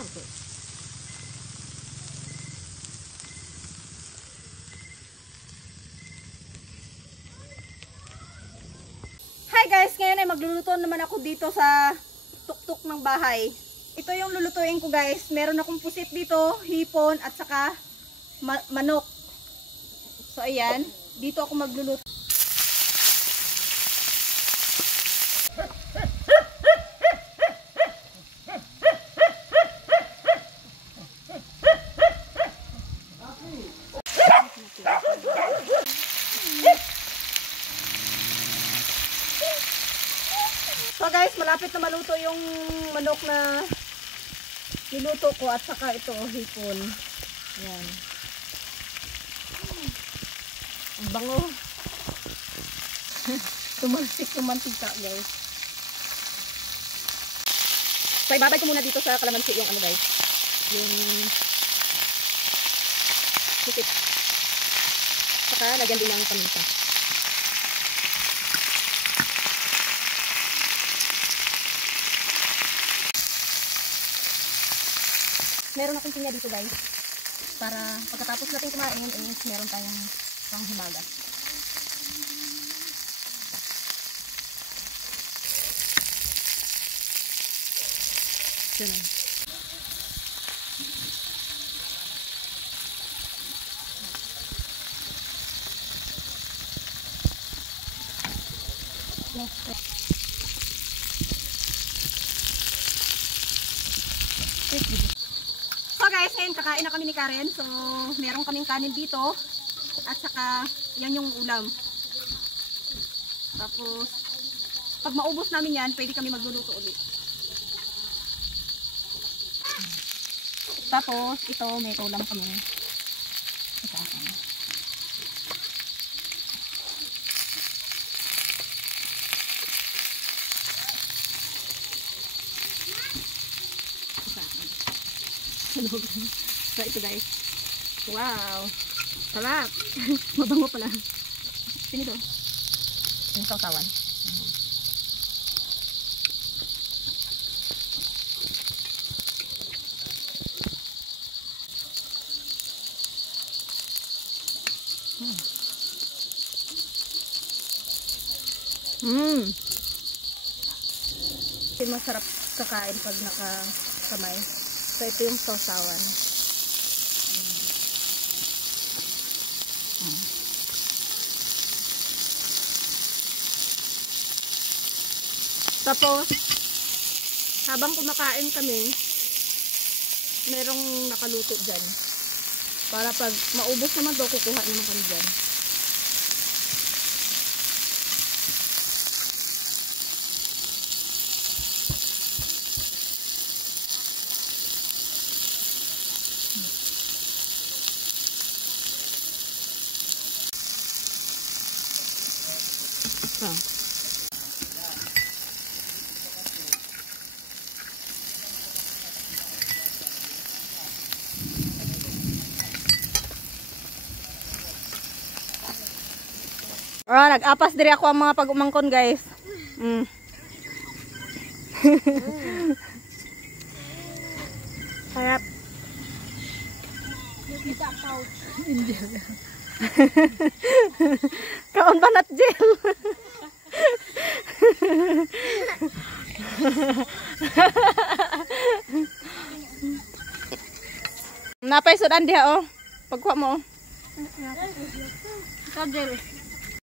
konti. Hi guys, ngayon ay magluluto naman ako dito sa tuktok ng bahay. Ito yung lulutuin ko guys. Meron akong pusit dito, hipon at saka manok. So ayan, dito ako magluluto. So guys, malapit na maluto yung manok na niluto ko at saka ito, hipon. Yan. Ang bango. Tumalsik yung mantika guys. So ibabay ko muna dito sa kalamansi yung ano guys. Yung pusit. Saka lagyan din ng paminta. Meron akong pinya dito guys. Para pagkatapos natin kumain, meron tayong panghimagas. Ganun. So guys, ngayon kakain na kami ni Karen. So, meron kaming kanin dito. At saka, yan yung ulam. Tapos, pag maubos namin yan, pwede kami magluluto ulit. Tapos, ito, may ulam kami. So ito guys. Wow. Sarap. Mabango pala. Sino ito? Yung sausawan. Masarap kakain pag nakakamay. So ito yung sausawan. Tapos habang kumakain kami, merong nakaluto dyan. Para pag maubos naman to, kukuha naman kami dyan. Nag-apas diri ako ang mga pag-umangkon guys. Harap. Kaon banat gel. Napay sudan diha oh. Pagkuha mo oh. Ikaw gel.